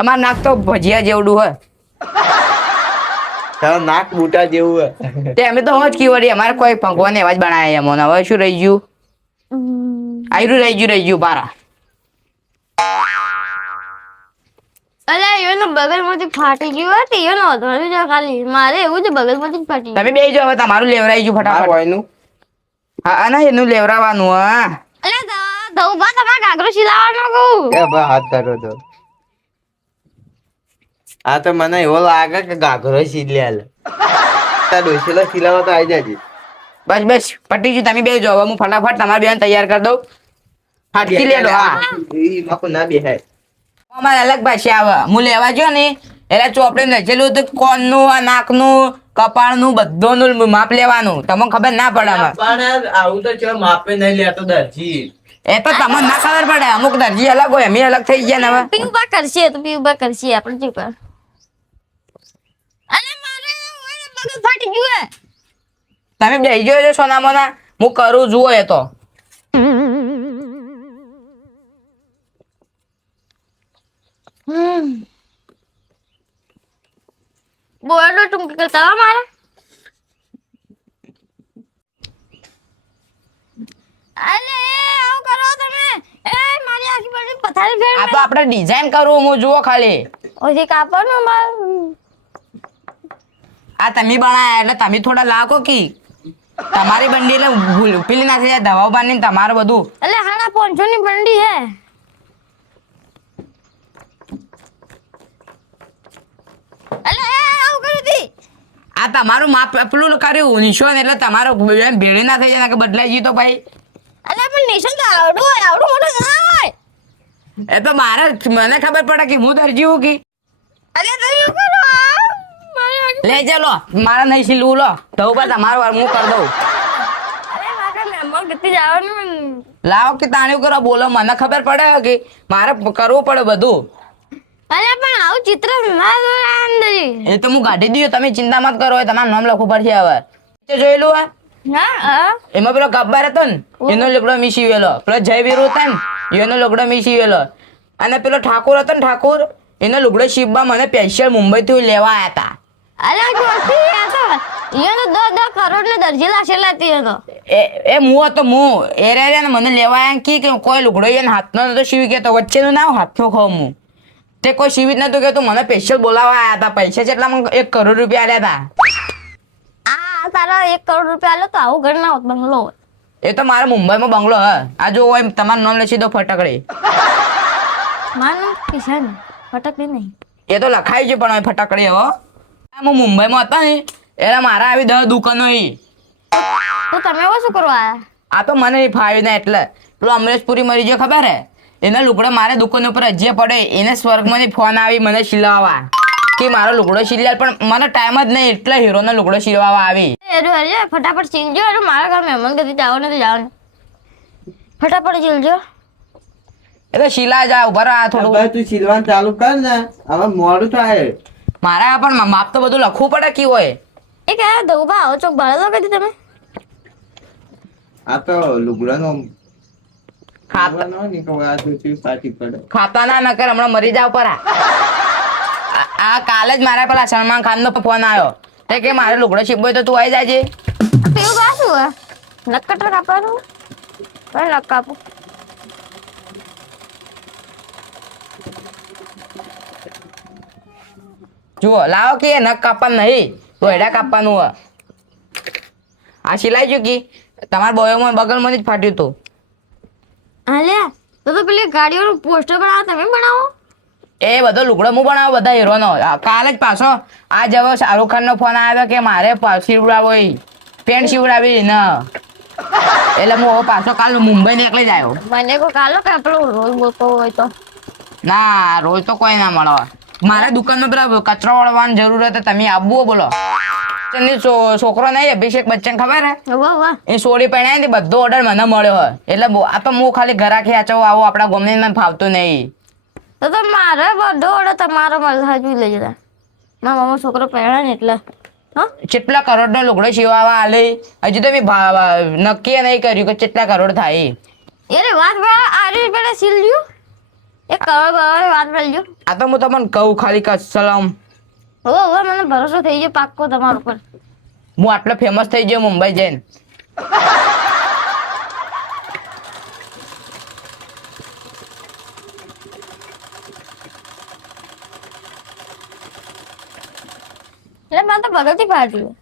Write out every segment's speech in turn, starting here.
તમારું નાક તો ભજીયા જેવડું હોય. તારું નાક બુટા જેવું હે. તે અમે તો હોજ કી વળી અમારે કોઈ ભગવાન એવા જ બનાયા એમ હવે શું રહી ગયું આયરું રહી ગયું બારા. અલા એનો બગલમાંથી ફાટી ગયું હતી એનો ધોરી જો ખાલી મારે એવું છે બગલમાંથી જ ફાટી તમે બે જો હવે તમારું લેવરાઈ ગયું આ ફટાફટ. કોઈનું હા ના એનું લેવરાવાનું હા. અલા ધોબા તમારે ઘાઘરો સિલાવવાનો કહું એ ભાઈ હાથ કરો તો આ તો મને એવો લાગે કે ગાઘરો સીલ્યા લે તાર ડોસીલા સિલાવા તો આવી જાજે. બસ બસ પટી ગયું તમે બે જો હવે હું ફટાફટ તમારી બેન તૈયાર કરી દઉં. હાટકી લેડો હા. ઈ માકો ના બેહાય. અમારે અલગ ભાષા આવે હું લેવા ગયો ને એટલે ચોપડે નચેલું હતું કોનનું આ નાકનું કપાળનું બધોનું માપ લેવાનું તમને ખબર ના પડે આમાં. પણ આવું તો ચો માપે નહીં લેતો દરજી. એ તો તમને ના ખબર પડે અમુક દરજી અલગ હોય એમ અલગ થઈ ગયા ને હવે. પીવું કરશે તો પીવું કરશે આપણે શું કર અલે મારે ઓય બગલ ફાટી ગયું હે તમે બેસી ગયો છો સોના મોના હું કરું જુઓ એ તો. બોલો ટુંકી કરતા મારે અલે આવું કરો તમે એ મારી આખી બધી પથારી ફેર આ તો આપણે ડિઝાઇન કરવું હું જુઓ ખાલી. ઓછી કાપડનું માર આ તમે બનાયા એટલે તમે થોડા લાગો કી તમારી બંડી એટલે પેલી નાખી જાય દવાઓ બાંધીને તમારું બધું. અલે હાડા 500 ની બંડી હે અલે આવું કરી દી આ તમારું માપ પેલું કર્યું નિશાન એટલે તમારો ભેળી ના થઈ જાય કે બદલાઈ ગયું તો ભાઈ. અલે પણ નિશાન તો આવડું મોટું ના હોય એ તો મારે મને ખબર પડે કે હું દરજી હું કી. અલે તમે શું કરો મારી આખી લે ચાલો મારે નહીં સિલવું લો તો બસ તમારો વાર હું કરી દઉં. અરે મારા મેમ્બર કેટલી જવાનું લાવો કે તાણ્યું કરો બોલો મને ખબર પડે કે મારે કરવું પડે બધું. અલે પણ આવું ચિત્ર ના દોરા અંદર એ તો હું કાઢી દઉં તમે ચિંતા મત કરો તમારું નામ લખવું પડશે હવે. જોયેલું હા હા એમાં પેલો ગબ્બર હતો ને એનો લુગડો મીસી વેલો પેલો જયવીર હતો ને એનો લુગડો મીસી વેલો અને પેલો ઠાકોર હતો ને ઠાકોર એનો લુગડો શિવબા મને સ્પેશિયલ મુંબઈ થી લેવા આવ્યા હતા. અલે જોતી હતો ઈયો તો 10 કરોડ ને દરજી લાશેલા હતો એ હું હતો હું એ રે ને મને લેવા આવ્યા કે કોઈ લુગડો એને હાથનો નતો સીવી ગયો તો વચ્ચેનું ના હાથનો ખાવ હું તે કોઈ સીવી જ નતું કહેતું મને સ્પેશિયલ બોલાવવા આવ્યા હતા પૈસા જેટલા મને 1 કરોડ રૂપિયા આલ્યા હતા. આ તારા 1 કરોડ રૂપિયા આલો તો આવું ઘર ના હોત બંગલો હોત એ તો મારા મુંબઈમાં બંગલો હ આ જો હોય તમારું નામ લખી દો ફટકડી. માનું કિશન ફટકડી નહીં એ તો લખાઈ છે પણ હવે ફટકડી હો હું મુંબઈમાં હતો ને એટલે મારા આવી 10 દુકાનો હી. તો તમે હવે શું કરવા આયા આ તો મને નહીં ફાવ્યું ને એટલે પેલો અમરેશપુરી મરી ગયો ખબર હે એના લુગડો મારે દુકાન ઉપર હજીએ પડે એને સ્વર્ગમાંથી ફોન આવી મને સિલાવવા કે મારો લુગડો સિલાય પણ મને ટાઈમ જ નહીં એટલે હીરોનો લુગડો સિલવાવા આવી. અરે ફટાફટ સીલજો અરે મારા ઘર મહેમાન કદી જાવ નથી જવાનું ફટાફટ સીલજો એટલે સિલા જા ઉભા રહો આ થોડું ભાઈ તું સિલવાનું ચાલુ કર ને હવે મોડું થાય. મારા પણ માપ તો બધું લખવું પડે કી હોય. એ કે દઉબા આવો ચોક ભાડે તો કદી તમે આ તો લુગડાનો ખાતા નો ની કે આ તો ચીજ સાચી પડે. ખાતા ના નકર હમણાં મરી જાવ પરા. આ કાલે જ મારા પેલા સલમાન ખાન નો ફોન આવ્યો તે કે મારે લુગડો શીખવો તો તું આવી જાજે. પીવું પાછું હે નકટર કાપવાનું કઈ નક કાપું જુઓ લાવો કે નખ કાપવાનું નહીં દોયડા કાપવાનું હોય. આ સિલાઈ ગયું કી તમારા બોયોમાં બગલમાં જ ફાટ્યું હતું. અલ્યા તો પેલી ગાડીઓનું પોસ્ટર બનાવો તમે બનાવો એ બધો લુગડો હું બનાવો બધા હીરોનો કાલે જ પાછો આ જવો શાહરુખ ખાન નો ફોન આવ્યો કે મારે સીવડાવો પેન્ટ સીવડાવી ને એટલે હું હવે પાછો કાલ મુંબઈ નીકળી જ આવ્યો. મને કોઈ કાલો કે પેલો રોજ બોલતો હોય તો ના રોજ તો કોઈ ના મળે મારે દુકાનમાં પેલા કચરો વાળવાની જરૂર હતી તમે આવવું બોલો. છોકરો નહીં અભિષેક બચ્ચન ખબર હે વાહ વાહ એ સોડી પહેણાય ને બધો ઓર્ડર મને મળ્યો હોય એટલે આ તો હું ખાલી ઘરાકી આચવું આવું આપણા ગમે મને ફાવતું નહીં. તો મારે બધો ઓર્ડર તમારો મળે હજુ લઈ જતા મારા મામા છોકરો પહેરા ને એટલે હા કેટલા કરોડ નો લુગડો સીવવા આલે હજુ તો મેં નક્કી નહીં કર્યું કે કેટલા કરોડ થાય. અરે વાત આરી પેલા સીલ લ્યું એક કરોડ બરોડ વાત કરજો. આ તો હું તમને કહું ખાલી કે સલામ હવે મને ભરોસો થઈ ગયો પાક્કો તમારા ઉપર. હું આટલો ફેમસ થઈ ગયો મુંબઈ જઈને. એટલે મને તો ભગતથી ફાટ્યું.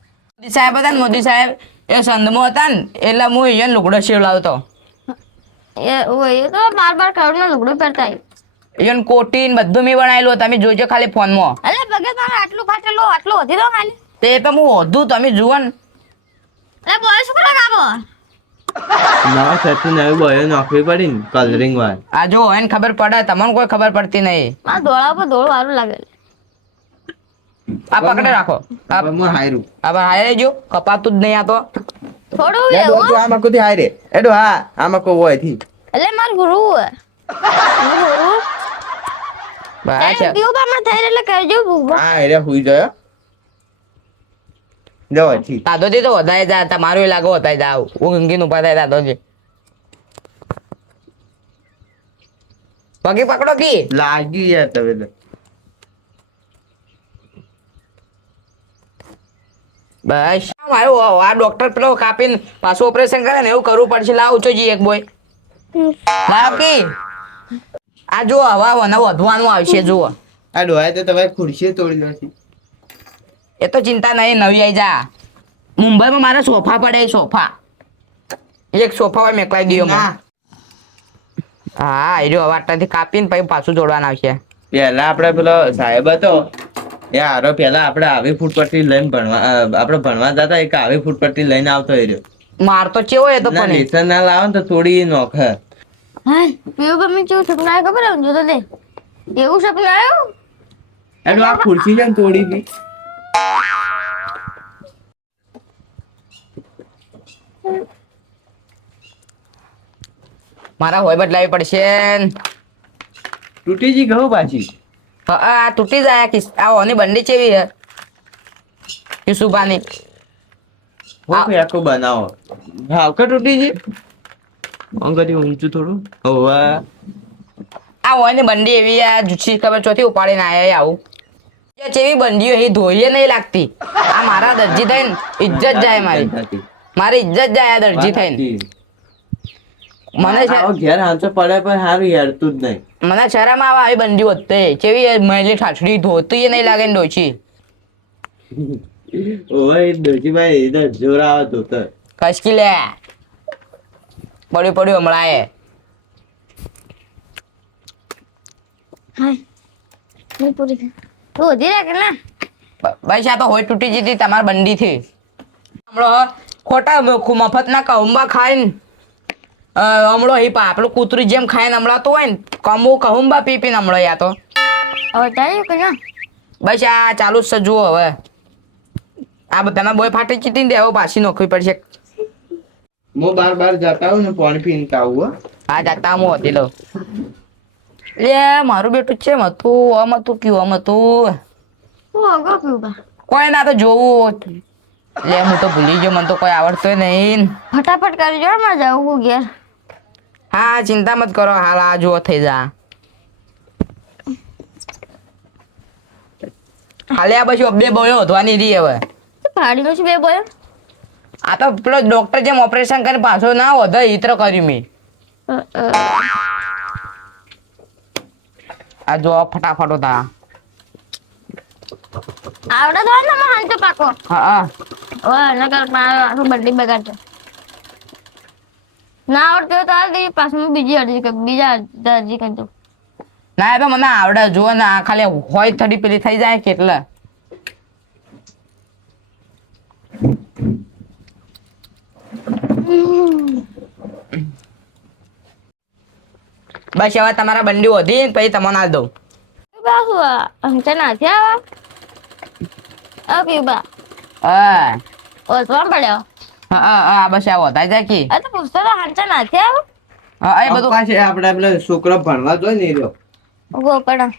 મોદી સાહેબ હતા ને મોદી સાહેબ એ સંધમાં હતા ને એટલે હું અહીંયા લુગડો સીવડાવતો. એ તો બાર કરોડનો લુગડું પહેરતા. અહીંયા કોટી ને બધું મેં બનાવેલું તમે જોજો ખાલી ફોનમાં. અલે ભગત મારે આટલું ફાટેલું આટલું વધી દો ખાલી. તે તો હું હોધું તમે જુઓ ને. અલે બોય શું કરે કાબો? નવા સચિન નવી બોયો નોકરી પડી ને કલરિંગ વાર. આ જો એને ખબર પડે તમને કોઈ ખબર પડતી નહીં. મારા ધોળા ઉપર ધોળું સારું લાગે. આ પકડે રાખો. આ હું હાયરું. હવે હારે જો કપાતું જ નહીં આ તો. થોડું એ એવું. ડો આમાં કોથી હાયરે. એ ડો હા આમાં કો હોય થી. એટલે મારું ગુરુ ગુરુ બસ પીવું પામાં થઈ એટલે કરજો ભૂખ. હા એરે હુઈ ગયો. જો થી. દાદોજી તો વધારે જાય તમારું એ લાગો વધારે જાવ હું ગંગીન ઉભા થાય દાદોજી. પગે પકડો કી લાગી યાર તમે તો. બસ મારું આ ડોક્ટર પેલો કાપીને પાછું ઓપરેશન કરે ને એવું કરવું પડશે. લાવ ઉચોજી એક બોય લાવ કી આ જો હવા વધવાનું આવશે જુઓ. આ ડોહાય તો તમારી ખુરશી તોડી નાખી. એ તો ચિંતા નહીં નવી આવી જા. મુંબઈમાં મારા સોફા પડે સોફા એક સોફા હોય મેકલાઈ દયો ના હા એ જો હવે આટલાથી કાપીને પછી પાછું જોડવાના આવશે. પેલા આપડે પેલો સાહેબ હતો એ હારો પેલા આપણે આવી ફૂટપટ્ટી લઈને ભણવા આપણે ભણવા જતા એક આવી ફૂટપટ્ટી લઈને આવતો એ રહ્યો. માર તો ચેવો એ તો ના પણ લેસન ના લાવે ને તો થોડી નોખે. હા પીવું પામાં કેવું સપનું આવ્યું ખબર આવે જોતો દે એવું સપનું આવ્યું. એનું આ ખુરશી છે ને તોડી દી. મારા હોય બદલાવી પડશે ન. તૂટી જી ગયું પાછી. હા આ તૂટી જાય આ ઓની બંડી ચેવી હે યુસુફાની. હું આખો બનાવો ભાવકા તૂટી જી અંગથી ઊંચું થોડું હોવે. આ ઓની બંડી એવી આ જુછી ખબર ચોથી ઉપાડીને આયા આવું એ ચેવી બંડીઓ એ ધોઈએ નહીં લાગતી. આ મારા દરજી થઈને ઇજ્જત જાય મારી ઇજ્જત જાય આ દરજી થઈને. મને ઘેર હાંચો પડે પણ સારું હેડતું જ નહીં. મને શરમ આવે આવી બંડી હોતે ચેવી મહેલી ઠાઠડી ધોતી એ નહીં લાગે ને ડોચી. ઓય દોશીભાઈ ઇધર જોર આવે તો તો કસકી લે પડ્યું હમણાં એ. હા નહીં પૂરી થઈ તું વધી રાખે ને. બસ આ તો હોય તૂટી જતી તમારી બંડી થી. હમણાં ખોટા મફત ના કહુંબા ખાઈને હમણાં હિપા આપણું કૂતરું જેમ ખાઈને હમણાં તો હોય ને કહુંબા પી પીને હમણાં યા તો હવે ચાલ્યું કે ના. બસ આ ચાલુ જ છે જુઓ હવે આ બધાના બોય ફાટી ચીટીને દેવો પાછી નોખવી પડશે. હું બાર જતા હું ને પાણી પીને આવું. આ જાતા હું હતી લો લે મારું બેટું છે હતું આમ હતું કયું આમ હતું હું અગો પીવું બા કોઈ ના તો જોવું લે હું તો ભૂલી ગયો મને તો કોઈ આવડતો નહીં. ફટાફટ કરી જો માં જાઉં ઘેર. હા ચિંતા મત કરો હાલ આ જુઓ થઈ જા. હાલે આ પછી બે બોયો વધવાની રહી હવે. ફાડીનો છે બે બોય. આ તો પેલો ડોક્ટર જેમ ઓપરેશન કરી પાછો ના વધે ઈત્ર કર્યું મેં. આ જો ફટાફટ હતા. આવડે તો ને માં હાંચો પાકો. હા ઓય નકર મારું બંડી બગાડશે. ના આવડતો તો આ દે પાછું બીજી અરજી કર બીજા અરજી કરજો. ના એ તો મને આવડે જુઓ ને આ ખાલી હોય થડી પેલી થઈ જાય કેટલા. બસ હવે તમારા બંડી વધી ને પછી તમને આ દઉં. બાહુ અંચે ના થયા આ પીબા હા ઓસવા પડ્યો. હા બસ આ વધારે જાય કી. આ તો પૂછતો તો અંચે ના થયા. હા એ બધું પાછી આપણે પેલા છોકરા ભણવા જોઈ ને રહ્યો. ગોપડા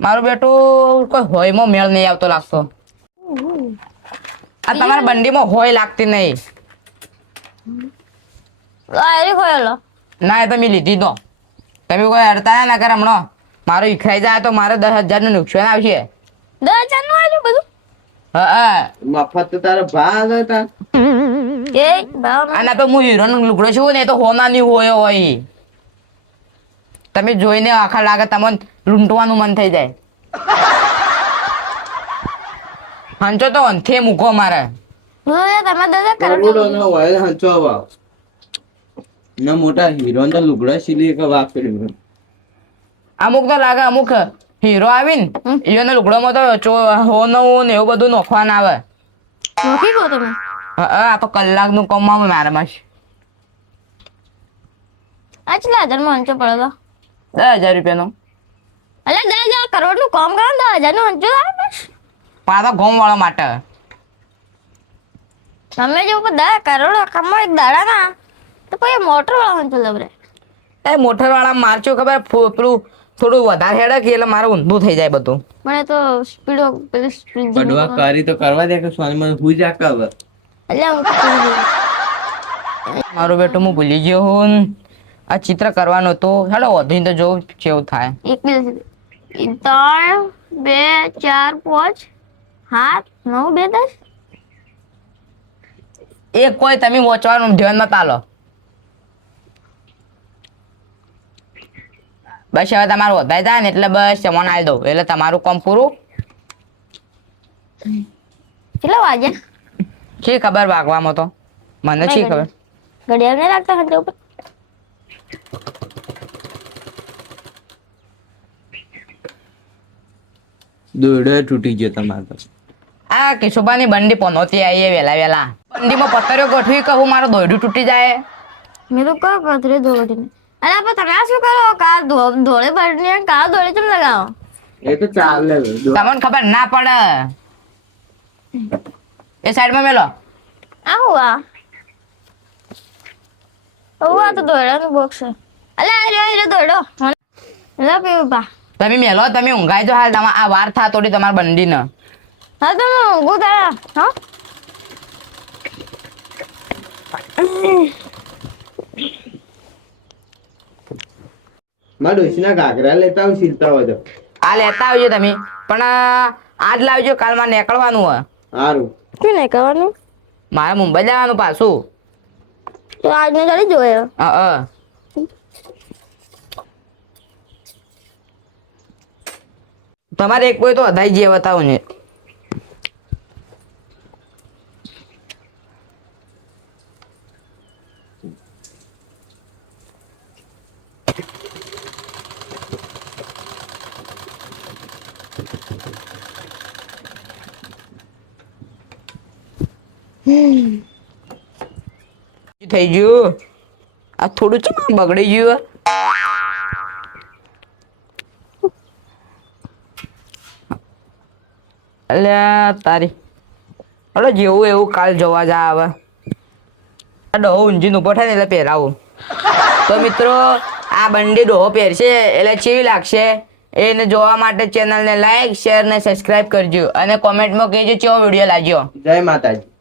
મારું બેટું કોઈ હોયમાં મેળ નહીં આવતો લાગતો. આ તમારા બંડીમાં હોય લાગતી નહીં. અરે ખોયલો ના એ તો મેં લીધી તો તમે કોઈ હડતા ના કર હમણાં મારું ઈખરાઈ જાય તો મારે 10,000 નું નુકસાન આવશે. 10,000 નું આવ્યું બધું? હા મફત તો તારો ભા હતા. એ ભાવ અને તો હું હીરો નું લુગડો છું ને એ તો હોનાની હોય હોય. તમે જોઈને આખા લાગે તમને લૂંટવાનું મન થઈ જાય. હંચો તો અંથે મૂકો મારે. તમે દાદા કરોડો નો હોય હંચો આવા ના મોટા હીરો ના લુગડા સીલી કે વાત કર્યું. અમુક તો લાગે અમુક હીરો આવીને એનો લુગડોમાં તો હોનું ને એવું બધું નોખવાના આવે. નોખી ગયો તમે? આ તો કલાકનું કમાવું મારામાં. આ કેટલા હજારમાં હંચો પડ્યો? 10,000 રૂપિયાનો. અલ્યા 10,000 કરોડ નું કામ કરો 10,000 નું હંચો આવે? પાછા ગોમ વાળા માટે. તમે જો 10 કરોડ કમાય એક દાડા ના તો પછી મોટર વાળો હંચો લવરે. એ મોટર વાળા મારચો ખબર પેલું થોડું વધારે હેડે કે એટલે મારે ઊંધું થઈ જાય બધું. મને તો સ્પીડો પેલી સ્પીડ પડવા કરી તો કરવા દે કે સોની મને હુઈ જા કવ. અલ્યા હું કરી દઉં. મારું બેટું હું ભૂલી ગયો હું આ ચિત્ર કરવાનો તો હેડો વધીને તો જોઉં કેવું થાય. એક મિનિટ 3 2 4 5 7 9 2 10 એક કોઈ તમે વોચવાનું ધ્યાનમાં તાલો. બસ હવે તમારું વધારે થાય ને એટલે બસ તમને આવી દઉં એટલે તમારું કામ પૂરું. કેટલા વાગ્યા? શી ખબર વાગવામાં તો મને શી ખબર. ઘડિયાળ નહીં રાખતા હંચો ઉપર? દોડે તૂટી ગયો તમારો તો. આ કેશુભાની બંડી પનોતી આવી વેલા વેલા બંડીમાં પતરીઓ ગોઠવી કહું મારો દોયડું તૂટી જાય. મેં તો કહો કથરે દોડીને. અરે પણ તમે આ શું કરો? કાર ધોળે પડીને કાર ધોળે ચમ લગાવો? એ તો ચાલે. તમને ખબર ના પડે. એ સાઈડમાં મેલો. આ હું આ તો દોયડાનું બોક્સ છે. અલ્યા આ દોયડો લે પીવું બા. તમે મેલો તમે ઊંઘાઈ જો હાલ તમારે આ વાર થા તોડી તમારા બંડીને. હા તો હું ઊંઘું તારા. હા મારા ડોશીના ઘાઘરા લેતા આવ સીલતા હોય તો. આ લેતા આવજો તમે પણ આજ લાવજો કાલ મારે નીકળવાનું હોય. સારું. શું નહીં કરવાનું? મારે મુંબઈ જવાનું પાછું. તો આજને ચાલી જોયે. તમારે એક કોઈ તો અધાઈ જે બતાવો ને. થઈ ગયું આ થોડું ચમ બગડી ગયું. અલ્યા તારી અરે જેવું એવું કાલ જોવા જા આવે. ડોહો ઊંજીને ઉભો થાય ને એટલે પહેરાવું. તો મિત્રો આ બંડી ડોહો પહેરશે એટલે કેવી લાગશે એને જોવા માટે ચેનલને લાઈક શેર ને સબસ્ક્રાઇબ કરજો અને કોમેન્ટમાં કહેજો કેવો વિડીયો લાગ્યો. જય માતાજી.